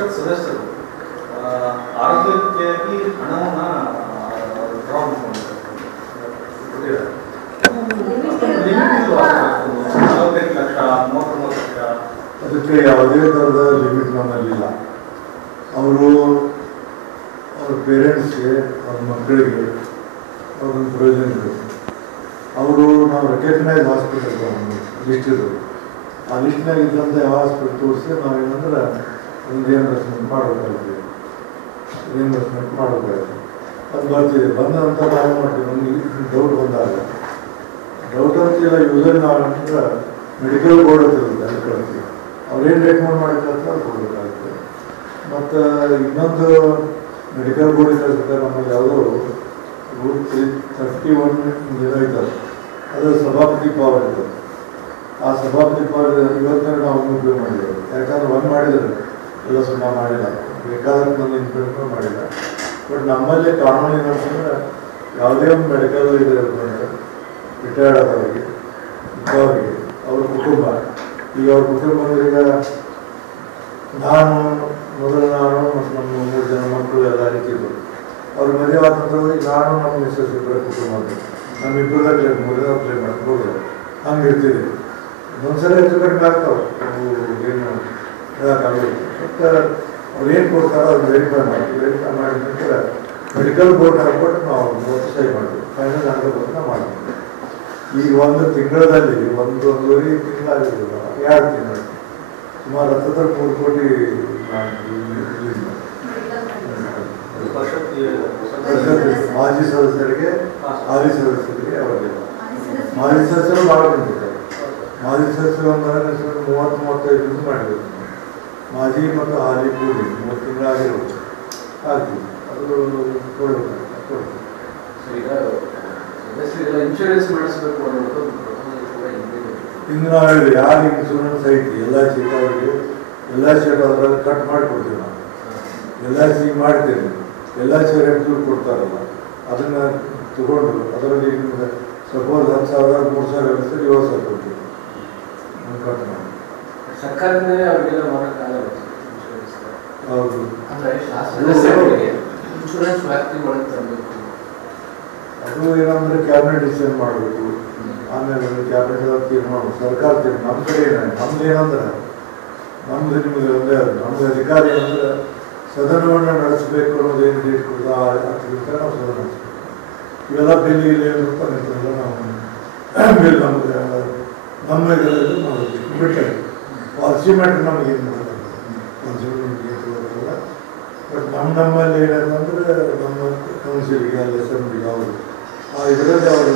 ಪಕ್ಷದ ಸದಸ್ಯರು ಆರೋಗ್ಯಕ್ಕಾಗಿ ಹಣವನ್ನು ಡ್ರಾ ಮಾಡ್ಕೊಂಡಿದ್ದಾರೆ. ಅದಕ್ಕೆ ಯಾವುದೇ ಥರದ ಲಿಮಿಟ್ ನಮ್ಮಲ್ಲಿಲ್ಲ. ಅವರು ಅವ್ರ ಪೇರೆಂಟ್ಸ್ಗೆ, ಅವ್ರ ಮಕ್ಕಳಿಗೆ ಅವ್ರನ್ನ ಪ್ರಯೋಜನಗಳು. ಅವರು ನಾವು ರೆಕಗ್ನೈಸ್ ಹಾಸ್ಪಿಟಲ್ ಲಿಸ್ಟ್ ಇರೋದು, ಆ ಲಿಸ್ಟ್ನಾಗ ಇದ್ದಂಥ ಯಾವ ಹಾಸ್ಪಿಟಲ್ ತೋರಿಸಿ ನಾವೇನಂದ್ರೆ ಒಂದು ರಿಯಂಬರ್ಸ್ಮೆಂಟ್ ಮಾಡಬೇಕಾಗ್ತದೆ. ಅದು ಬರ್ತಿದೆ. ಬಂದಂತ ನಾವು ಮಾಡ್ತೀವಿ. ನಮಗೆ ಡೌಟ್ ಬಂದಾಗ ಡೌಟ್ ಅಂತಿಲ್ಲ, ಯೂಸರ್ ನಾವಂದ್ರೆ ಮೆಡಿಕಲ್ ಬೋರ್ಡ್ ಅಂತಿರುತ್ತೆ, ಅಲ್ಲಿ ಕಳ್ತೀವಿ. ಅವ್ರೇನು ರೆಕಮೆಂಡ್ ಮಾಡಿರ್ತಾರೆ ಅದು ಕೊಡಬೇಕಾಗ್ತದೆ. ಮತ್ತು ಇನ್ನೊಂದು ಮೆಡಿಕಲ್ ಬೋರ್ಡ್ ಕಳಿಸ್ಬೇಕಾದ್ರೆ ನಮ್ಮಲ್ಲಿ ಯಾವುದೋ ರೂಲ್ 31 ಇದ್ದಾರೆ, ಅದು ಸಭಾಪತಿ ಪವರ್ ಇರ್ತದೆ. ಆ ಸಭಾಪತಿ ಪವರ್ ಇವತ್ತಿನ ನಾವು ಉಪಯೋಗ ಮಾಡಿದ್ದೇವೆ. ಯಾಕಂದ್ರೆ ಒಂದು ಮಾಡಿದರೆ ಎಲ್ಲ ಸುಮ್ಮನೆ ಮಾಡಿಲ್ಲ, ಬೇಕಾದ್ರೆ ನನ್ನ ಇಂಪ್ಲಿಮೆಂಟ್ ಮಾಡಿಲ್ಲ. ಬಟ್ ನಮ್ಮಲ್ಲಿ ಕಾನೂನು ಏನಂತಂದ್ರೆ ಯಾವುದೇ ಒಂದು ಮೆಡಿಕಲ್ ಇದು ಇರ್ತಂದ್ರೆ ರಿಟೈರ್ಡ್ ಆದವರಿಗೆ, ಇದ್ದವರಿಗೆ, ಅವ್ರ ಕುಟುಂಬ, ಈಗ ಅವ್ರ ಕುಟುಂಬದವರೀಗ ನಾನು ಮತ್ತು ನಮ್ಮ 3 ಜನ ಮಕ್ಕಳು ಎಲ್ಲ ಇರ್ತಿದ್ರು. ಅವ್ರ ಮದುವೆ ಆದಂದ್ರೆ ನಾನು ನಮ್ಮ ಮಿಸ್ಸಸ್ ಇಬ್ಬರ ಕುಟುಂಬ ಅಂತ ನಮ್ಮಿಬ್ಬರದ ಕ್ಲೇಮ್ 3 ಕ್ಲೇಮ್ ಮಾಡ್ಬೋದು. ಹಂಗೆ ಇರ್ತೀವಿ. ಒಂದ್ಸಲ ಹೆಚ್ಚು ಕಡಿಮೆ ಆಗ್ತಾವೆ, ಅವು ಏನು ಹೇಳೋಕ್ಕಾಗಲ್ಲ. ಬಟ್ ಅವ್ರು ಏನು ಕೊಡ್ತಾರೋ ಅದು ವೆರಿಫೈ ಮಾಡಿದ ನಂತರ ಮೆಡಿಕಲ್ ಬೋರ್ಡ್ ಹಾಕ್ಬಿಟ್ಟು ನಾವು ಸಹಿ ಮಾಡ್ತೀವಿ. ಫೈನಲ್ ಆಗಬೇಕು ನಾವು ಮಾಡ್ತೀವಿ. ಈಗ ಒಂದು ತಿಂಗಳಲ್ಲಿ 1.5 ತಿಂಗಳಾಗಿರ್ಬೋದು, 2 ತಿಂಗಳು ಸುಮಾರು 3 ಕೋಟಿ ಮಾಜಿ ಸದಸ್ಯರಿಗೆ, ಹಾಲಿ ಸದಸ್ಯರಿಗೆ ಅವರಿಗೆ. ಮಾಜಿ ಸದಸ್ಯರು ಭಾಳ ಬಂದಿದ್ದಾರೆ. ಮಾಜಿ ಸದಸ್ಯರು ಒಂದು 30-35 ದಿವಸ ಮಾಡಿದ್ರು. ಮಾಜಿ ಮತ್ತು ಹಾಲಿ ಕೂಡಿ 3 ತಿಂಗಳಾಗಿರ್ಬೋದು ಆಗ್ತೀವಿ. ಅದು ಕೊಡಬೇಕು. ಈಗ ಸದಸ್ಯರಿಗೆಲ್ಲ ಇನ್ಶೂರೆನ್ಸ್ ಮಾಡಿಸ್ಬೇಕು ಅನ್ನೋದು ಇನ್ನು ನಾವು ಹೇಳಿದ್ವಿ, ಯಾರು ಇನ್ಶೂರೆನ್ಸ್ ಐತಿ LIC ಅವರಿಗೆ LIC ಅದ್ರಲ್ಲಿ ಕಟ್ ಮಾಡಿಕೊಡ್ತೀವಿ. ನಾವು LIC ಮಾಡ್ತೀವಿ. LIC ರೆಪ್ಯೂಟ್ ಕೊಡ್ತಾರಲ್ಲ, ಅದನ್ನು ತಗೊಂಡು ಅದರಲ್ಲಿ ಸಪೋಸ್ 10,000 3,000 ವ್ಯವಸ್ಥೆ 7,000 ಕೊಡ್ತೀವಿ. ಕಟ್ ಮಾಡಿ ಸರ್ಕಾರದಿಂದ ಅವರಿಗೆಲ್ಲ ಮಾಡೋಕ್ಕಾಗಲ್ಲ. ಹೌದು, ಇನ್ಶೂರೆನ್ಸ್ ವ್ಯಾಪ್ತಿ ಒಳಗೆ ತರಬೇಕು. ಅದು ಏನಂದ್ರೆ ಕ್ಯಾಬಿನೆಟ್ ಡಿಸಿಷನ್ ಮಾಡಬೇಕು. ಆಮೇಲೆ ಕ್ಯಾಬಿನೆಟ್ ತೀರ್ಮಾನ, ಸರ್ಕಾರ ತೀರ್ಮಾನ. ನಮ್ಮ ಕಡೆ ನಮ್ದು ಏನಂದ್ರೆ ನಮ್ದು ನಿಮಗೆ ಒಂದೇ ನಮ್ದು ಅಧಿಕಾರ ಏನಂದ್ರೆ ಸದನವನ್ನು ನಡೆಸಬೇಕು ಅನ್ನೋದು ಏನು ಡೇಟ್ ಕೊಡ್ತಾ ಆಗ್ತಿರ್ತ ನಾವು ಸದನ ನಡೆಸಬೇಕು. ಇವೆಲ್ಲ ಬಿಲ್ ಇಲ್ಲಿ ಏನಪ್ಪ ನಿಂತೆಲ್ಲ ನಾವು ಬಿಲ್ ನಮಗೆ ನಮ್ಮ ಇದರಲ್ಲಿ ಮಾಡಬೇಕು. ಬಿಟ್ಟರೆ ಪಾಲಿಸಿ ಮ್ಯಾಟ್ರ್ ನಮಗೇನು ಮಾಡೋದು, ಪಾಲಿಸಿ ನಮಗೆ ಕೊಡೋದಿಲ್ಲ. ಬಟ್ ನಮ್ಮಲ್ಲಿ ಏನಂತಂದ್ರೆ ನಮ್ಮ ಕೌನ್ಸಿಲ್ಗೆ ಅಲ್ಲಿ ಅಸೆಂಬ್ಲಿಗೆ ಅವರು ಆ ಇದರಲ್ಲಿ ಅವರು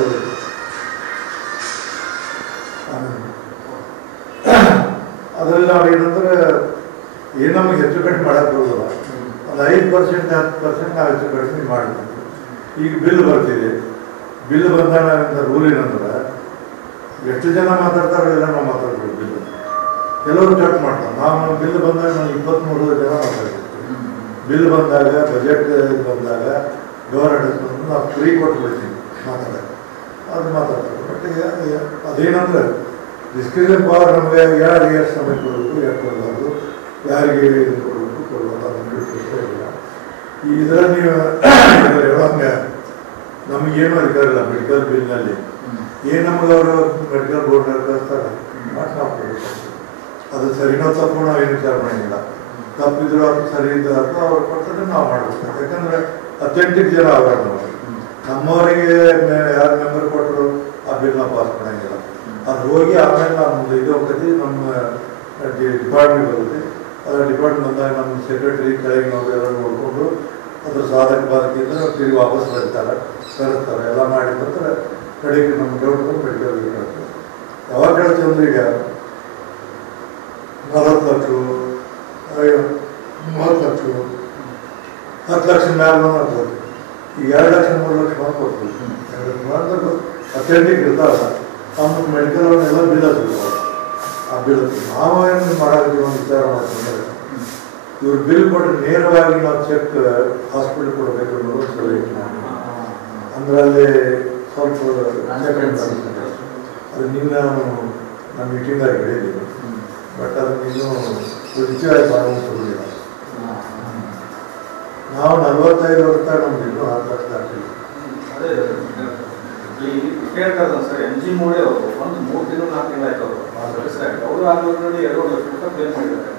ಅದರಲ್ಲಿ ನಾವು ಏನಂದ್ರೆ ಏನು ನಮಗೆ ಹೆಚ್ಚು ಕಡಿಮೆ ಮಾಡೋಕ್ಕೆ ಬರೋದಿಲ್ಲ. ಒಂದು 5% 10% ನಾವು ಹೆಚ್ಚು ಕಡಿಮೆ ಮಾಡಬೇಕು. ಈಗ ಬಿಲ್ ಬರ್ತಿದೆ. ಬಿಲ್ ಬಂದಾಗ ರೂಲ್ ಏನಂದ್ರೆ ಎಷ್ಟು ಜನ ಮಾತಾಡ್ತಾರೋ ಎಲ್ಲ ನಾವು ಮಾತಾಡ್ಬೋದು. ಬಿಲ್ ಕೆಲವರು ಕಟ್ ಮಾಡ್ತಾರೆ. ನಾವು ಬಿಲ್ ಬಂದಾಗ ನಾವು 23 ಜನ ಮಾತಾಡ್ತೀವಿ. ಬಿಲ್ ಬಂದಾಗ ಬಜೆಟ್ ಬಂದಾಗ ಗವರ್ನೆನ್ಸ್ ಬಂದು ನಾವು ಫ್ರೀ ಕೊಟ್ಬಿಡ್ತೀವಿ ಮಾತಾಡೋಕ್ಕೆ. ಅದು ಮಾತಾಡ್ತಾರೆ. ಬಟ್ ಅದೇನಂದ್ರೆ ಡಿಸ್ಕಷನ್ ಪವರ್ ನಮಗೆ ಯಾರಿಗೆ ಎಷ್ಟು ಸಮಯ ಕೊಡಬೇಕು, ಯಾಕೆ ಕೊಡಬಾರ್ದು, ಯಾರಿಗೆ ಇದು ಕೊಡಬೇಕು ಕೊಡಬಾರ್ದು ಅದನ್ನು ಇಲ್ಲ. ಈ ಇದರಲ್ಲಿ ನೀವು ಹೇಳೋಂಗೆ ನಮಗೇನು ಅಧಿಕಾರ ಇಲ್ಲ. ಮೆಡಿಕಲ್ ಬಿಲ್ನಲ್ಲಿ ಏನು ನಮಗೆ ಅವರು ಮೆಡಿಕಲ್ ಬೋರ್ಡ್ನಲ್ಲಿ ಕಳಿಸ್ತಾರೆ ನಾವು ಕೊಡಬೇಕು. ಅದು ಸರಿನೋ ತಪ್ಪು ನಾವೇನು ವಿಚಾರ ಮಾಡೋಂಗಿಲ್ಲ. ತಪ್ಪಿದ್ರು ಅದು ಸರಿ ಇದ್ದರು ಅವ್ರು ಕೊಡ್ತಾರೆ, ನಾವು ಮಾಡಬೇಕು. ಯಾಕಂದರೆ ಅಥೆಂಟಿಕ್ ಜನ ಅವರ ನಮ್ಮವರಿಗೆ ಯಾರು ಮೆಂಬರ್ ಕೊಟ್ಟರು ಆ ಬಿಲ್ ನಾವು ಪಾಸ್ ಮಾಡೋಂಗಿಲ್ಲ. ಅದು ಹೋಗಿ ಆಮೇಲೆ ನಮ್ಮದು ಇದು ಹೋಗ್ತೈತಿ, ನಮ್ಮ ಡಿಪಾರ್ಟ್ಮೆಂಟ್ ಬರುತ್ತೆ. ಅದರ ಡಿಪಾರ್ಟ್ಮೆಂಟ್ ಬಂದಾಗ ನಮ್ಮ ಸೆಕ್ರೆಟರಿ ಕೆಳಗೆ ನಾವು ಎಲ್ಲ ನೋಡಿಕೊಂಡು ಅದ್ರ ಸಾಧಕ ಬಾಧಕಿಂದ ತಿರುಗಿ ವಾಪಸ್ ಬರ್ತಾರೆ, ಕರೆಸ್ತಾರೆ. ಎಲ್ಲ ಮಾಡಿದ ನಂತರ ಕಡೆಗೆ ನಮ್ಮ ಗೌರ್ಮೆಂಟ್ ಮೆಡಿಕಲ್ ಬೇಕಾಗ್ತದೆ. ಯಾವಾಗ ಕೇಳ್ತೀವಿ ಅಂದ್ರೆ ಈಗ 40 ಲಕ್ಷ 30 ಲಕ್ಷ 10 ಲಕ್ಷ ಮ್ಯಾಲೆ ಮಾಡ್ಬೋದು. ಈಗ 2 ಲಕ್ಷ 3 ಲಕ್ಷ ಮಾಡ್ಕೊಡ್ತೀವಿ. 2 ಲಕ್ಷ ಅಥೆಂಟಿಕ್ ಇರ್ತಾರಲ್ಲ ನಮ್ಮ ಮೆಡಿಕಲ್ ಅವನ್ನೆಲ್ಲ ಬಿಲ್ ಹಚ್ಚಿರ್ತಾರೆ. ಆ ಬಿಲ್ ನಾವು ಏನು ಮಾಡೋಕ್ಕೆ ಒಂದು ವಿಚಾರ ಮಾಡ್ಕೊಂಡ್ರೆ ಇವ್ರು ಬಿಲ್ ಕೊಟ್ಟರೆ ನೇರವಾಗಿ ನಾವು ಚೆಕ್ ಹಾಸ್ಪಿಟಲ್ ಕೊಡಬೇಕು ಅನ್ನೋದು ಸಲಹೆ. ಅಂದ್ರೆ ಅಲ್ಲಿ ಸ್ವಲ್ಪ ಅದು ನಿನ್ನ ನಾನು ಮೀಟಿಂಗಾಗಿ ಹೇಳಿದ್ದೀನಿ. ಬಟ್ ಅದನ್ನ ಇನ್ನೂ ವಿಚಾರ ಮಾಡೋದಿಲ್ಲ. ನಾವು 45 ವರ್ಷ ನಮ್ದು ಇನ್ನೂ 10 ಲಕ್ಷ ದಾಟಿಲ್ಲ. ಅದೇ ಈ ಕೇಳ್ತಾರೆ ಸರ್ ಎಂ ಜಿ ಮೋಡಿ ಅವರು ಒಂದು 3 ತಿಂಗಳು 4 ತಿಂಗಳು ಆಯ್ತು ಅವರು ಆಗೋದು ನೋಡಿ 2 ಲಕ್ಷ ರೂಪಾಯಿ ಕ್ಲೇಮ್ ಮಾಡಿದ್ದಾರೆ.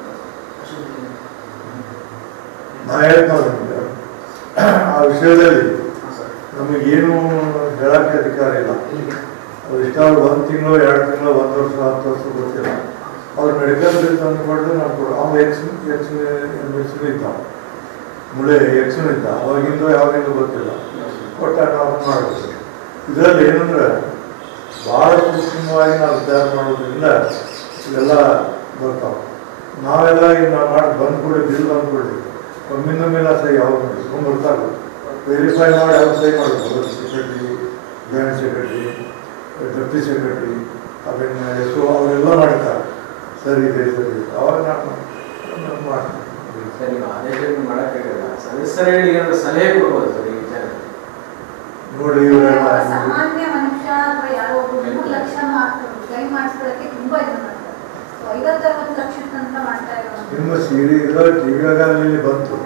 ನಾ ಹೇಳ್ತಾರೆ ನಿಮಗೆ ಆ ವಿಷಯದಲ್ಲಿ ನಮಗೇನು ಹೇಳಕ್ಕೆ ಅಧಿಕಾರ ಇಲ್ಲ. ಅವ್ರು ಇಷ್ಟ 1 ತಿಂಗಳು 2 ತಿಂಗಳು 1 ವರ್ಷ 10 ವರ್ಷ ಗೊತ್ತಿಲ್ಲ. ಅವ್ರು ಮೆಡಿಕಲ್ ಬಿಲ್ ತಂದು ಕೊಟ್ಟರೆ ನಾವು ಕೊಡು. ಅವ್ನು ಎಕ್ಸ್ನು ಇದ್ದ, ಮುಳೆ ಎಕ್ಸ್ನು ಇದ್ದ, ಅವಾಗಿಂದ ಯಾವಾಗಿಂದ ಗೊತ್ತಿಲ್ಲ. ಕೊಟ್ಟ ನಾವು ಮಾಡಬೇಕು. ಇದರಲ್ಲಿ ಏನಂದ್ರೆ ಭಾಳ ಸೂಕ್ಷ್ಮವಾಗಿ ನಾವು ವಿಚಾರ ಮಾಡೋದ್ರಿಂದ ಇವೆಲ್ಲ ಬರ್ತಾವೆ. ನಾವೆಲ್ಲ ಈಗ ನಾವು ಮಾಡಿ ಬಂದ್ಕೊಡಿ ಬಿಲ್ ಬಂದ್ಕೊಡಿ ಒಮ್ಮಿಂದ ಮೇಲೆ ಸಹಿ ಯಾವಾಗ ಮಾಡಿಸ್ಕೊಂಡು ಬರ್ತಾರೆ. ವೆರಿಫೈ ಮಾಡಿ ಅವ್ರು ಸಹಿ ಮಾಡಬೇಕು. Secretary, joint secretary, deputy secretary, ಆಮೇಲೆ ಎಸ್ ಅವರೆಲ್ಲ ಮಾಡ್ತಾರೆ. ಸರಿ ಇದೆ ಸರಿ ಇದೆ ಅವಾಗ ನಾನು ಮಾಡ್ತೀನಿ. ಸರ್ ನೀವು ಆದೇಶ ಮಾಡೋಕ್ಕಾಗಲ್ಲ, ಸದಸ್ಯರ ಏನಾದರೂ ಸಲಹೆ ಕೊಡ್ಬೋದು ಸರ್ ಈ ವಿಚಾರ. ನೋಡಿ ಸಾಮಾನ್ಯ ಮನುಷ್ಯ ಅಥವಾ ಯಾರೋ 3 ಲಕ್ಷ ಕ್ಲೈಮ್ ಮಾಡಿಸ್ಕೊಳ್ಳೋಕ್ಕೆ ತುಂಬಾ ಇದು ಮಾಡ್ತಾರೆ. 50-60 ಲಕ್ಷ ತನಕ ಮಾಡ್ತಾ ಇರೋದು ನಿಮ್ಮ ಸೀರೆ ಇದ್ರಲ್ಲಿ ಟಿವಿಯಾಗಲ್ಲಿ ಬಂತು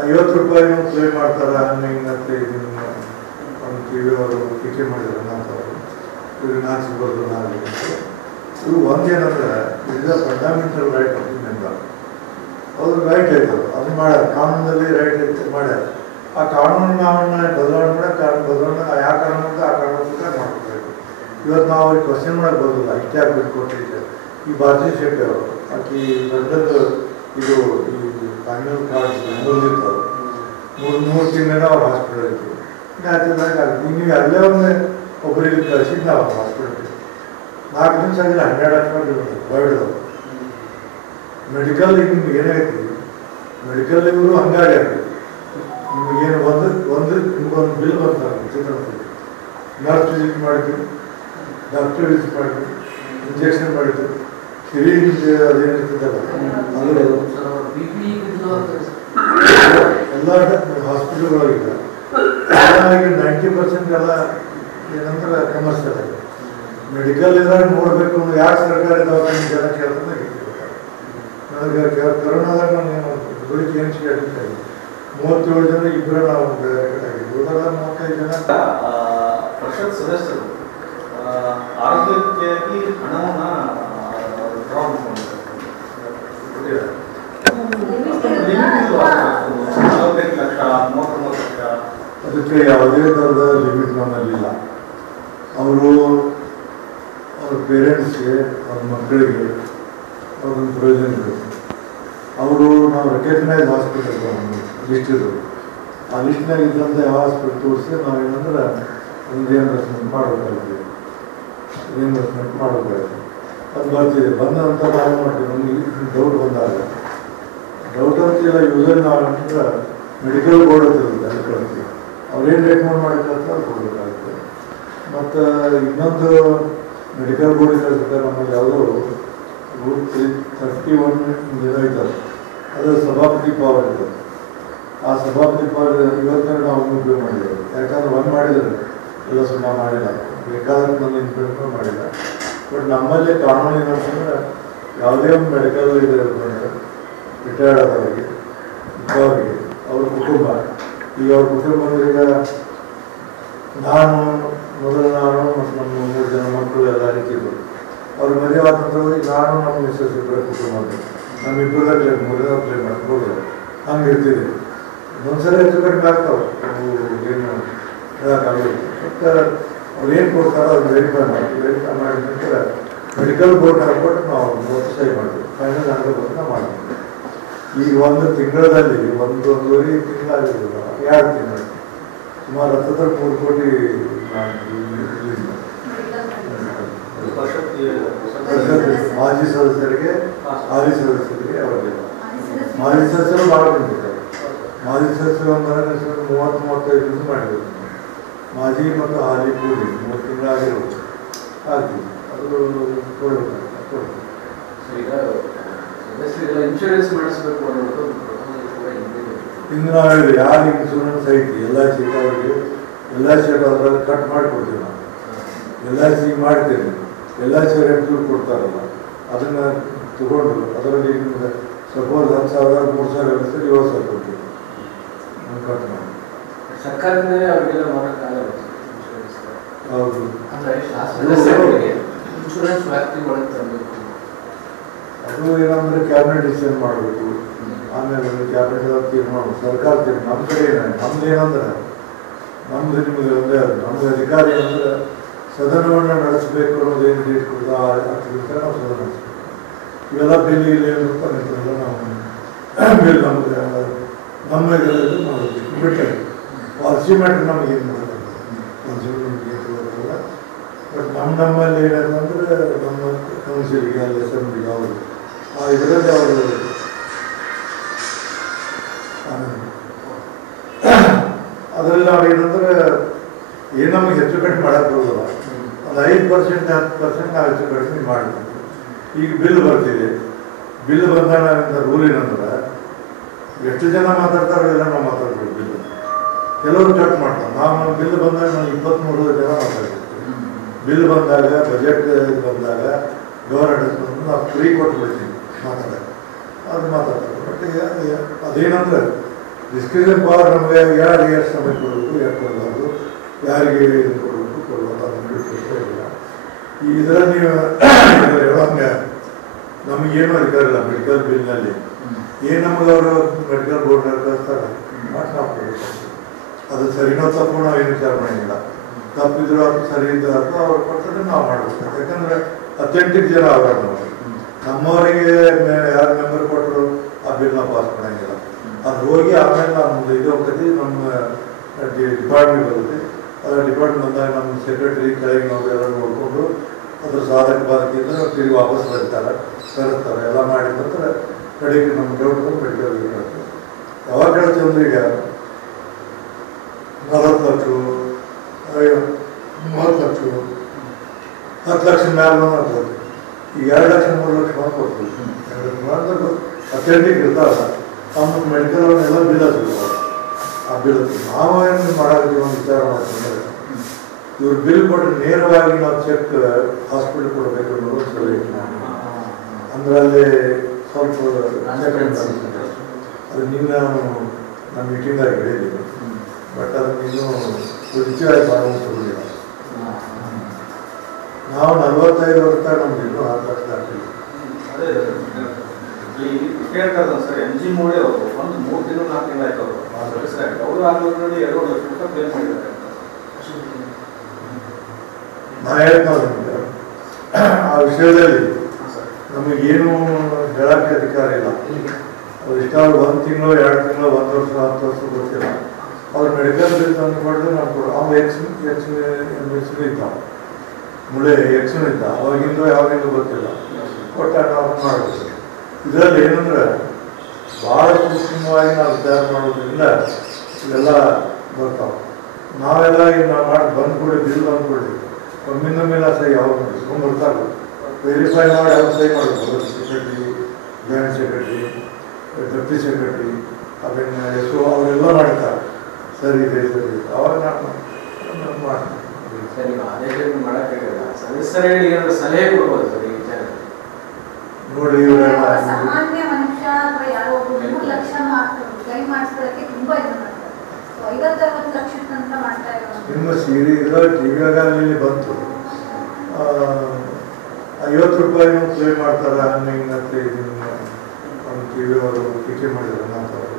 50 ರೂಪಾಯಿ ಕ್ಲೇಮ್ ಮಾಡ್ತಾರೆ. ಹಿಂಗಂತೆ ಇದನ್ನ ಒಂದು ಟಿ ವಿ ಅವರು ಟೀಕೆ ಮಾಡಿದ್ರು ಮಾತಾಡೋರು ಇವ್ರಿಗೆ ನಾಚಿಸ್ಬೋದು ನಾಲ್ಕು. ಇವು ಒಂದೇನಂದ್ರೆ ಇದು fundamental right of the member. ಅವ್ರು ರೈಟ್ ಆಯ್ತದೆ, ಅದು ಮಾಡ್ಯಾರ ಕಾನೂನಲ್ಲಿ ರೈಟ್ ಐತೆ ಮಾಡ್ಯಾರ. ಆ ಕಾನೂನು ನಾವನ್ನ ಬದಲಾವಣೆ ಮಾಡೋ ಕಾನೂನು ಬದಲಾವಣೆ ಯಾವ ಕಾನೂನು ಅಂತ ಆ ಕಾನೂನು ಪ್ರಕಾರ ಮಾಡ್ಕೋಬೇಕು. ಇವತ್ತು ನಾವು ಅವ್ರಿಗೆ ಕ್ವಶನ್ ಮಾಡಕ್ಕೆ ಬರೋದಿಲ್ಲ. ಇತ್ಯಾಗ ಬಿಟ್ಕೊಟ್ಟಿದ್ದೆ ಈ ಭಾರತೀಯ ಶೆಟ್ಟಿ ಅವರು ಆಕಿ ದೊಡ್ಡದು ಇದು ಈ ಫೈನಲ್ ಕಾರ್ಡ್ ಬೆಂಗಳೂರಿತ್ತು. 3 ತಿಂಗಳ ಅವ್ರು ಹಾಸ್ಪಿಟಲ್ ಇತ್ತು. ನ್ಯಾಚುರಲಾಗಿ ಆಗುತ್ತೆ. ನೀವು ಅಲ್ಲೇ ಒಂದು ಒಬ್ಬರಿಗೆ ಕಳಿಸಿದ್ದು ನಾವು ಹಾಸ್ಪಿಟಲ್ಗೆ 4 ದಿವಸ ಆಗಿಲ್ಲ 12 ಲಕ್ಷ ಕೋವಿಡ್ದವರು. ಮೆಡಿಕಲ್ ಈಗ ನಿಮ್ಗೆ ಏನಾಗೈತಿ, ಮೆಡಿಕಲ್ ಇವರು ಹಂಗಾಗಿ ನಿಮಗೇನು ನಿಮಗೊಂದು ಬಿಲ್ ಬರ್ತಾರೆ ಚಿತ್ರದಲ್ಲಿ. ನರ್ಸ್ ವಿಸಿಟ್ ಮಾಡಿದ್ರು, ಡಾಕ್ಟರ್ ವಿಸಿಟ್ ಮಾಡಿದ್ರು, ಇಂಜೆಕ್ಷನ್ ಮಾಡಿದ್ರು, ಸಿರಿಂಜ್ ಅದೇನಿರ್ತದಲ್ಲ ಅದು ಎಲ್ಲ ಹಾಸ್ಪಿಟಲ್ಗಳಾಗಿದೆ. 90% ಎಲ್ಲ ಏನಂದ್ರೆ ಕಮರ್ಷಿಯಲ್ ಆಗಿದೆ. ಮೆಡಿಕಲ್ ಇದ್ರಾಗ ನೋಡಬೇಕು ಯಾಕೆ ಸರ್ಕಾರಿ ದವಾಖಾನೆ ಜನ ಕೇಳ್ತಾರೆ. ನನಗೆ ಕರೋನಾದಾಗ ನಾನು ಗುಳಿಗೆ ಏನು ಕೇಳಿದ್ದೆ 37 ಜನ ಇಬ್ಬರು ನಾವು ಆಗಿದ್ವಿ. 35 ಜನ ಪರಿಷತ್ ಸದಸ್ಯರು ಆರೋಗ್ಯಕ್ಕಾಗಿ ಹಣವನ್ನು ಡ್ರಾ ಮಾಡ್ಕೊಂಡಿದ್ದಾರೆ. 45 ಲಕ್ಷ 39 ಲಕ್ಷ ಅದಕ್ಕೆ ಯಾವುದೇ ಥರದ ಲಿಮಿಟ್ ನಮ್ಮಲ್ಲಿಲ್ಲ. ಅವರು ಅವ್ರ ಪೇರೆಂಟ್ಸ್ಗೆ ಅವ್ರ ಮಕ್ಕಳಿಗೆ ಅವ್ರೊಂದು ಪ್ರಯೋಜನ ಬೇಕು. ಅವರು ನಾವು ರೆಕಗ್ನೈಸ್ ಹಾಸ್ಪಿಟಲ್ ಲಿಸ್ಟ್ ಇರೋದು. ಆ ಲಿಸ್ಟ್ನಾಗ ಇದ್ದಂಥ ಯಾವ ಹಾಸ್ಪಿಟಲ್ ತೋರಿಸಿ ನಾವೇನಂದ್ರೆ ಒಂದು ರಿಯಂಬರ್ಸ್ಮೆಂಟ್ ಮಾಡಬೇಕಾಗ್ತದೆ. ಅದು ಬರ್ತಿದೆ. ಬಂದಂತ ನಾವು ಮಾಡ್ತೀವಿ. ನಮಗೆ ಡೌಟ್ ಬಂದಾಗ ಡೌಟ್ ಅಂತಿಲ್ಲ. ಯೂಸರ್ ನಾವೇನಂದ್ರೆ ಮೆಡಿಕಲ್ ಬೋರ್ಡ್ ಅಂತಿರುತ್ತೆ, ಅಲ್ಲಿ ಕಳಿಸ್ತೀವಿ. ಅವ್ರೇನು ರೆಕಮೆಂಡ್ ಮಾಡಿರ್ತಾರೆ ಅದು ಕೊಡಬೇಕಾಗುತ್ತೆ. ಮತ್ತು ಇನ್ನೊಂದು ಮೆಡಿಕಲ್ ಬೋರ್ಡ್ ಕಳಿಸ್ತಾರೆ. ನಮ್ಮಲ್ಲಿ ಯಾವುದೋ ರೂಲ್ 31 ಏನೈತದೆ ಅದು ಸಭಾಪತಿ ಪವರ್ ಇರ್ತದೆ. ಆ ಸಭಾಪತಿ ಪವರ್ ಇವತ್ತೇ ನಾವು ಉಪಯೋಗ ಮಾಡಿದ್ದೇವೆ. ಯಾಕಂದ್ರೆ ಒಂದು ಮಾಡಿದರೆ ಎಲ್ಲ ಸುಮ್ಮನೆ ಮಾಡಿಲ್ಲ, ಬೇಕಾದ್ರೆ ನಾನು ಇಂಪ್ಲಿಮೆಂಟ್ ಮಾಡಿಲ್ಲ. ಬಟ್ ನಮ್ಮಲ್ಲಿ ಕಾನೂನು ಏನಂತಂದ್ರೆ ಯಾವುದೇ ಒಂದು ಮೆಡಿಕಲ್ ಇದು ಇರ್ತಂದ್ರೆ ರಿಟೈರ್ಡ್ ಆದವರಿಗೆ ಇದ್ದವರಿಗೆ ಅವ್ರ ಕುಟುಂಬ, ಈಗ ಅವ್ರ ಕುಟುಂಬದವರಿಗೆ ನಾನು ಮತ್ತು ನಮ್ಮ 3 ಜನ ಮಕ್ಕಳು ಎಲ್ಲ ರೀತಿಗಳು ಅವ್ರ ಮದುವೆ ಆದಂಥವ್ರಿಗೆ ನಾನು ನಮ್ಮ ಮಿಸ್ಸಸ್ ಇಬ್ಬರ ಕುಟುಂಬ ನಮ್ಮಿಬ್ಬರ ಕ್ಲೇಮ್ 3 ಕ್ಲೇಮ್ ಮಾಡ್ಕೊಂಡು ಹಂಗೆ ಇರ್ತೀವಿ. ಒಂದ್ಸಲ ಹೆಚ್ಚು ಕಡಿಮೆ ಆಗ್ತಾವೆ. ಅವು ಏನು ಹೇಳೋಕ್ಕಾಗಲ್ಲ. ಬಟ್ ಅವ್ರು ಏನು ಕೊಡ್ತಾರೋ ಅದು ವೆರಿಫೈ ಮಾಡಿದ ನಂತರ ಮೆಡಿಕಲ್ ಬೋರ್ಡ್ ಹಾಕ್ಬಿಟ್ಟು ನಾವು 30 ಸಹಿ ಮಾಡ್ತೀವಿ. ಫೈನಲ್ ಆಗಬೇಕು ಮಾಡ್ತೀವಿ. ಈಗ 1 ತಿಂಗಳಲ್ಲಿ 1.5 ತಿಂಗಳಾಗಿರೋದು 2 ತಿಂಗಳು ಸುಮಾರು 3 ಕೋಟಿ ಮಾಜಿ ಸದಸ್ಯರಿಗೆ ಹಾಲಿ ಸದಸ್ಯರಿಗೆ ಅವರಿಲ್ಲ. ಮಾಜಿ ಸದಸ್ಯರು ಭಾಳ ಬಂದಿದ್ದಾರೆ. ಮಾಜಿ ಸದಸ್ಯರು ಒಂದು 30-35 ದಿವಸ ಮಾಡಿದ್ರು. ಮಾಜಿ ಮತ್ತು ಹಾಲಿ ಕೂಡಿ 3 ತಿಂಗಳಾಗಿರೋದು ಆಗ್ತೀವಿ. ಅದು ಕೊಡಬೇಕು. ಈಗ ಸದಸ್ಯರಿಗೆಲ್ಲ ಇನ್ಶೂರೆನ್ಸ್ ಮಾಡಿಸ್ಬೇಕು ಅನ್ನೋದು ಇನ್ನು ನಾವು ಹೇಳಿದ್ವಿ ಯಾರು ಇನ್ಶೂರೆನ್ಸ್ ಐತಿ LIC ಅವರಿಗೆ LIC ಅದರಲ್ಲಿ ಕಟ್ ಮಾಡಿಕೊಡ್ತೀವಿ. ನಾವು LIC ಮಾಡ್ತೀವಿ. LIC ಅವ್ರು ಎಂಟು ಕೊಡ್ತಾರಲ್ಲ ಅದನ್ನು ತಗೊಂಡು ಅದರಲ್ಲಿ ಸಪೋಸ್ 10,000 3,000 ಇರುತ್ತೆ 7,000 ಕೊಡ್ತೀವಿ ನಾವು ಕಟ್ ಮಾಡಿ. ಸರ್ಕಾರದಿಂದಲೇ ಅವರಿಗೆಲ್ಲ ಮಾಡೋಕ್ಕಾಗಲ್ಲ. ಹೌದು, ಅಂದರೆ ಸದಸ್ಯರಿಗೆ ಇನ್ಶೂರೆನ್ಸ್ ವ್ಯಾಪ್ತಿ ಒಳಗೆ ತರಬೇಕು. ಅದು ಏನಂದರೆ ಕ್ಯಾಬಿನೆಟ್ ಡಿಸಿಷನ್ ಮಾಡಬೇಕು. ಆಮೇಲೆ ಕ್ಯಾಬಿನೆಟ್ ತೀರ್ಮಾನ ಸರ್ಕಾರ ನಮ್ಮ ಕಡೆ ನಮ್ದು ಏನಂದ್ರೆ ನಮ್ದು ನಿಮಗೆ ಒಂದೇ ನಮ್ಗೆ ಅಧಿಕಾರ ಏನಂದ್ರೆ ಸದನವನ್ನು ನಡೆಸಬೇಕು ಅನ್ನೋದೇನು ಡೇಟ್ ಕೊಡ್ತಾ ಆಗ್ತಿರುತ್ತೆ ನಾವು ಸದನ ನಡೆಸಬೇಕು. ಇವೆಲ್ಲ ಬಿಲ್ ಇಲ್ಲಿ ನಿಂತಿರಲ್ಲ ನಾವು ಬಿಲ್ ನಮಗೆ ನಮ್ಮ ಇದರಲ್ಲಿ ಮಾಡಬೇಕು ಬಿಟ್ಟರೆ ಪಾಲಿಸಿ ಮ್ಯಾಟ್ರ್ ನಮಗೆ ಏನು ಮಾಡೋದು ನಮಗೆ ಏನು ಬರೋಲ್ಲ. ಬಟ್ ನಮ್ಮಲ್ಲಿ ಏನಂತಂದರೆ ನಮ್ಮ ಕೌನ್ಸಿಲ್ಗೆ ಅಲ್ಲಿ ಅಸೆಂಬ್ಲಿಗೆ ಅವರು ಆ ಇದರಲ್ಲಿ ಅವರು ಅದರಲ್ಲಿ ನಾವು ಏನಂದ್ರೆ ಏನು ನಮಗೆ ಹೆಚ್ಚು ಕಡಿಮೆ ಮಾಡೋಕ್ಕೆ ಬರೋಲ್ಲ. ಒಂದು 5% 10% ನಾವು ಹೆಚ್ಚು ಕಡಿಮೆ ಮಾಡಬೇಕು. ಈಗ ಬಿಲ್ ಬರ್ತಿದೆ, ಬಿಲ್ ಬಂದಾಗ ನಾವಿಂದ ರೂಲ್ ಏನಂದ್ರೆ ಎಷ್ಟು ಜನ ಮಾತಾಡ್ತಾರೋ ಎಲ್ಲ ನಾವು ಮಾತಾಡ್ಬೇಕು. ಬಿಲ್ ಕೆಲವರು ಕಟ್ ಮಾಡ್ತಾರೆ. ನಾವು ಬಿಲ್ ಬಂದಾಗ ನಾವು 23 ಜನ ಮಾತಾಡ್ತೀವಿ. ಬಿಲ್ ಬಂದಾಗ ಬಜೆಟ್ ಬಂದಾಗ ಗವರ್ನೆಂಟ್ ನಾವು ಫ್ರೀ ಕೊಟ್ಬಿಡ್ತೀವಿ ಮಾತಾಡೋಕ್ಕೆ, ಅದು ಮಾತಾಡ್ತಾರೆ. ಬಟ್ ಅದೇನಂದ್ರೆ ಡಿಸ್ಕಷನ್ ಪವರ್ ನಮಗೆ ಯಾರಿಗೆ ಎಷ್ಟು ಸಮಯ ಕೊಡಬೇಕು, ಯಾಕೆ ಕೊಡಬಾರ್ದು, ಯಾರಿಗೆ ಇದು ಕೊಡಬೇಕು ಕೊಡಬಾರ್ದು ಅದನ್ನು ಇಲ್ಲ. ಈ ಇದರಲ್ಲಿ ನೀವು ಹೇಳೋಂಗೆ ನಮಗೇನು ಅಧಿಕಾರ ಇಲ್ಲ. ಮೆಡಿಕಲ್ ಬಿಲ್ನಲ್ಲಿ ಏನು ನಮಗೆ ಅವರು ಮೆಡಿಕಲ್ ಬೋರ್ಡ್ನಲ್ಲಿ ಕಳಿಸ್ತಾರೆ ಮಾಡಿ ನಾವು ಕೊಡಬೇಕು. ಅದು ಸರಿನೋ ತಪ್ಪು ನಾವು ಏನು ವಿಚಾರ ಮಾಡೋಂಗಿಲ್ಲ. ತಪ್ಪಿದ್ರು ಅದು ಸರಿ ಇದ್ದರೂ ಅಥವಾ ಅವ್ರು ಕೊಡ್ತಾರೆ ನಾವು ಮಾಡಬೇಕು. ಯಾಕಂದರೆ ಅಥೆಂಟಿಕ್ ಜನ ಅವರ ನಮ್ಮವರಿಗೆ ಯಾರು ಮೆಂಬರ್ ಕೊಟ್ಟರು ಆ ಬಿಲ್ನ ಪಾಸ್ ಮಾಡೋಂಗಿಲ್ಲ. ಅದು ಹೋಗಿ ಆಮೇಲೆ ನಮ್ಮದು ಇದು ಹೋಗ್ತದೆ, ನಮ್ಮ ಡಿಪಾರ್ಟ್ಮೆಂಟ್ ಬರುತ್ತೆ. ಅದರ ಡಿಪಾರ್ಟ್ಮೆಂಟ್ ಬಂದಾಗ ನಮ್ಮ ಸೆಕ್ರೆಟರಿ ಕೆಳಗೆ ನಾವು ಎಲ್ಲ ನೋಡಿಕೊಂಡು ಅದ್ರ ಸಾಧಕ ಬಾಧಕಿಂದ ತಿರುಗಿ ವಾಪಸ್ ಬರ್ತಾರೆ, ಕರೆಸ್ತಾರೆ. ಎಲ್ಲ ಮಾಡಿದ ನಂತರ ಕಡೆಗೆ ನಮ್ಮ ಡೌಟ್ ಮೆಡಿಕಲ್ ಹೇಳ್ತಾರೆ. ಯಾವಾಗ ಹೇಳ್ತೀವಿ ಅಂದ್ರೆ ಈಗ 40 ಲಕ್ಷ 30 ಲಕ್ಷ 10 ಲಕ್ಷ ಮ್ಯಾಲ ಆಗ್ತದೆ. ಈಗ 2 ಲಕ್ಷ 3 ಲಕ್ಷ ಕೊಡ್ತೀವಿ. 2 ಲಕ್ಷ ಅಥೆಂಟಿಕ್ ಇರ್ತಾವಲ್ಲ ನಮ್ಮ ಮೆಡಿಕಲ್ ಅವನ್ನೆಲ್ಲ ಬಿಲ್ ಸಿಗ್ತಾರೆ. ಆ ಬಿಲ್ ನಾವು ಏನು ಮಾಡೋದಕ್ಕೆ ಒಂದು ವಿಚಾರ ಮಾಡ್ತೀವಿ. ಇವ್ರು ಬಿಲ್ ಕೊಟ್ಟರೆ ನೇರವಾಗಿ ನಾವು ಚೆಕ್ ಹಾಸ್ಪಿಟಲ್ ಕೊಡಬೇಕು ಅನ್ನೋದು ಸಲಹೆ. ಅಂದ್ರೆ ಅಲ್ಲಿ ಸ್ವಲ್ಪ ಅದು ನಿನ್ನ ನಮ್ಮ ಮೀಟಿಂಗಾಗಿ ಹೇಳಿದ್ದೀವಿ. ಬಟ್ ಅದನ್ನು ಇನ್ನೂ ಉಚಿತವಾಗಿ ಮಾಡುವಂಥದ್ದಿಲ್ಲ. ನಾವು 45 ವರ್ಷ ನಮ್ದು ಇನ್ನೂ 10 ಲಕ್ಷ ಹಾಕಿಲ್ಲ. ಅದೇ ಕೇಳ್ತಾರೆ ಸರ್. NG ಮೂಡೆ ಅವರು ಒಂದು 3 ತಿಂಗಳು 4 ತಿಂಗಳು ಆಯ್ತು ಅವರು ಸದಸ್ಯರಾಗಿ. ಅವರು ಆಲ್ರೆಡಿ 2 ಲಕ್ಷ ರೂಪಾಯಿ ಪೇ ಮಾಡಿದ್ದಾರೆ. ನಾನು ಹೇಳ್ತಾರೆ ನಿಮಗೆ ಆ ವಿಷಯದಲ್ಲಿ ನಮಗೇನು ಹೇಳೋಕ್ಕೆ ಅಧಿಕಾರ ಇಲ್ಲ. ಅವ್ರು ಇಷ್ಟ 1 ತಿಂಗಳು 2 ತಿಂಗಳು 1 ವರ್ಷ 10 ವರ್ಷ ಗೊತ್ತಿಲ್ಲ. ಅವ್ರು ಮೆಡಿಕಲ್ ಬಿಲ್ ತಂದು ಕೊಟ್ಟರೆ ನಾವು ಕೊಡು. ಅವ್ನು ಎಕ್ಸ್ನೂ ಇದ್ದ, ಮುಳೆ ಎಕ್ಸ್ನೂ ಇದ್ದ. ಅವಾಗಿಂದ ಯಾವಾಗಿಂದ ಗೊತ್ತಿಲ್ಲ. ಕೊಟ್ಟ ನಾವು ಮಾಡಬೇಕು. ಇದರಲ್ಲಿ ಏನಂದ್ರೆ ಭಾಳ ಸೂಕ್ಷ್ಮವಾಗಿ ನಾವು ವಿಚಾರ ಮಾಡೋದ್ರಿಂದ ಇವೆಲ್ಲ ಬರ್ತಾವೆ. ನಾವೆಲ್ಲ ಈಗ ನಾವು ಮಾಡಿ ಬಂದ್ಕೊಡಿ ಬಿಲ್ ಬಂದ್ಕೊಡಿ ಒಮ್ಮಿಂದ ಮೇಲೆ ಸಹಿ ಯಾವಾಗ ಮಾಡಿ ಬರ್ತಾರೆ ವೆರಿಫೈ ಮಾಡಿ ಅವ್ರು ಸಹಿ ಮಾಡಬೇಕು. Secretary, joint secretary, deputy secretary, ಅದನ್ನು ಎಷ್ಟೋ ಅವರೆಲ್ಲ ಮಾಡ್ತಾರೆ. ಸರಿ ಇದೆ ಸರಿ ಇದೆ ಅವಾಗ ನಾನು ಮಾಡ್ತೀನಿ. ಸರಿ, ಆದೇಶ ಮಾಡೋಕ್ಕಾಗಲ್ಲ. ಸದಸ್ಯರಿಗೆ ಏನಾದರೂ ಸಲಹೆ ಕೊಡ್ಬೋದು ಸರ್ ಈ ವಿಚಾರ ನೋಡಿ. ಸಾಮಾನ್ಯ ಮನುಷ್ಯ ಅಥವಾ ಯಾರೋ ಒಬ್ಬರು 3 ಲಕ್ಷ ಕ್ಲೈಮ್ ಮಾಡಿಸ್ಕೊಳ್ಳೋಕ್ಕೆ ತುಂಬಾ ಇದು ಮಾಡ್ತಾರೆ. 50-60 ಲಕ್ಷ ತನಕ ಮಾಡ್ತಾ ಇರೋದು ನಿಮ್ಮ ಸೀರೆ ಇದರಲ್ಲಿ ಟಿವಿಯಾಗಲ್ಲಿ ಬಂತು. 50 ರೂಪಾಯಿ ಕ್ಲೇಮ್ ಮಾಡ್ತಾರೆ. ಹಂಗಂತೆ ಒಂದು ಟಿವಿ ಅವರು ಟೀಕೆ ಮಾಡಿದ್ರು ಮಾತಾಡೋದು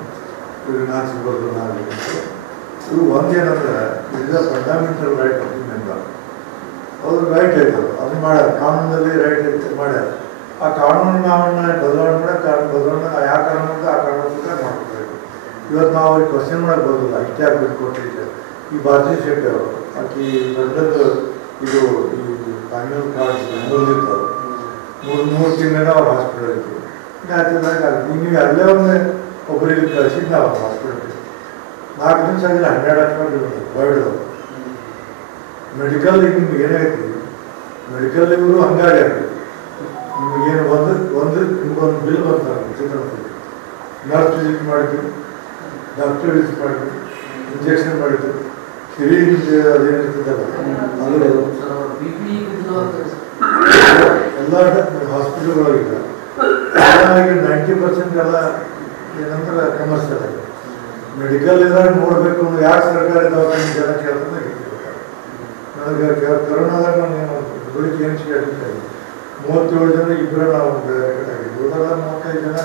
ಇವ್ರಿಗೆ ನಾನು ಸಿಗೋದು ನಾನು ಇವು ಒಂದೇನಂದ್ರೆ is a fundamental right of the member. ಅವ್ರು ರೈಟ್ ಆಯ್ತು ಅದನ್ನ ಮಾಡ್ಯಾರ. ಕಾನೂನಲ್ಲಿ ರೈಟ್ ಐತೆ ಮಾಡ್ಯಾರ. ಆ ಕಾನೂನು ನಾವನ್ನ ಬದಲಾವಣೆ ಮಾಡೋಕೆ ಬದಲಾವಣೆ ಯಾವ ಕಾರಣ ಅಂತ ಆ ಕಾರಣ ಮಾಡ್ಕೋಬೇಕು. ಇವತ್ತು ನಾವು ಅವ್ರಿಗೆ ಕ್ವಶನ್ ಮಾಡೋಕೆ ಬರೋದಿಲ್ಲ. ಇಷ್ಟೇ ಆಗ್ಬೇಕು ಕೊಟ್ಟಿದ್ದೆ. ಈ ಭಾರತೀಯ ಶೆಟ್ಟಿ ಅವರು ಆಕಿ ದೊಡ್ಡದು ಇದು ಈ ಫ್ಯಾಮಿಲಿ ಕಾರ್ಡ್ ಬೆಂಗಳೂರಿತ್ತು. 3 ತಿಂಗಳ ಅವ್ರು ಹಾಸ್ಪಿಟಲ್ ಇತ್ತು. ನೀವು ಅಲ್ಲೇ ಒಂದು ಒಬ್ಬರಿಗೆ ಕಳಿಸಿದ್ದು ನಾವು ಹಾಸ್ಪಿಟಲ್ಗೆ 4 ದಿವಸ ಆಗಿಲ್ಲ 12 ಲಕ್ಷ ವರ್ಲ್ಡ್ ಮೆಡಿಕಲ್. ಈಗ ನಿಮ್ಗೆ ಏನಾಗೈತಿ ಮೆಡಿಕಲ್ ಇವರು ಹಂಗಾಗಿ ನಿಮಗೇನು ನಿಮ್ಗೊಂದು ಬಿಲ್ ಬರ್ತಾರೆ. ನರ್ಸ್ ವಿಸಿಟ್ ಮಾಡಿದ್ರು, ಡಾಕ್ಟರ್ ವಿಸಿಟ್ ಮಾಡಿದ್ರು, ಇಂಜೆಕ್ಷನ್ ಮಾಡಿದ್ರು, ಸಿರಿಂಜ್ ಅದೇನಿರ್ತದಲ್ಲ ಅದು ಎಲ್ಲ ಹಾಸ್ಪಿಟಲ್ಗಳಾಗಿಲ್ಲ. 90% ಎಲ್ಲ ಏನಂದ್ರೆ ಕಮರ್ಷಿಯಲ್ ಆಗಿದೆ. ಮೆಡಿಕಲ್ ಇದ್ರಾಗ ನೋಡಬೇಕು ಅಂದ್ರೆ ಯಾಕೆ ಸರ್ಕಾರಿ ದವಾಖಾನೆ ಜನ ಕೇಳ್ತಾರೆ. ನನಗೆ ಕರೋನಾದಾಗ ನಾನು ಗುಳಿಗೆ ಏನು ಕೇಳಿದ್ದೆ 37 ಜನ ಇಬ್ಬರು ನಾವು ಬೇರೆ ಕಡೆ ಆಗಿದ್ವಿ. 35 ಜನ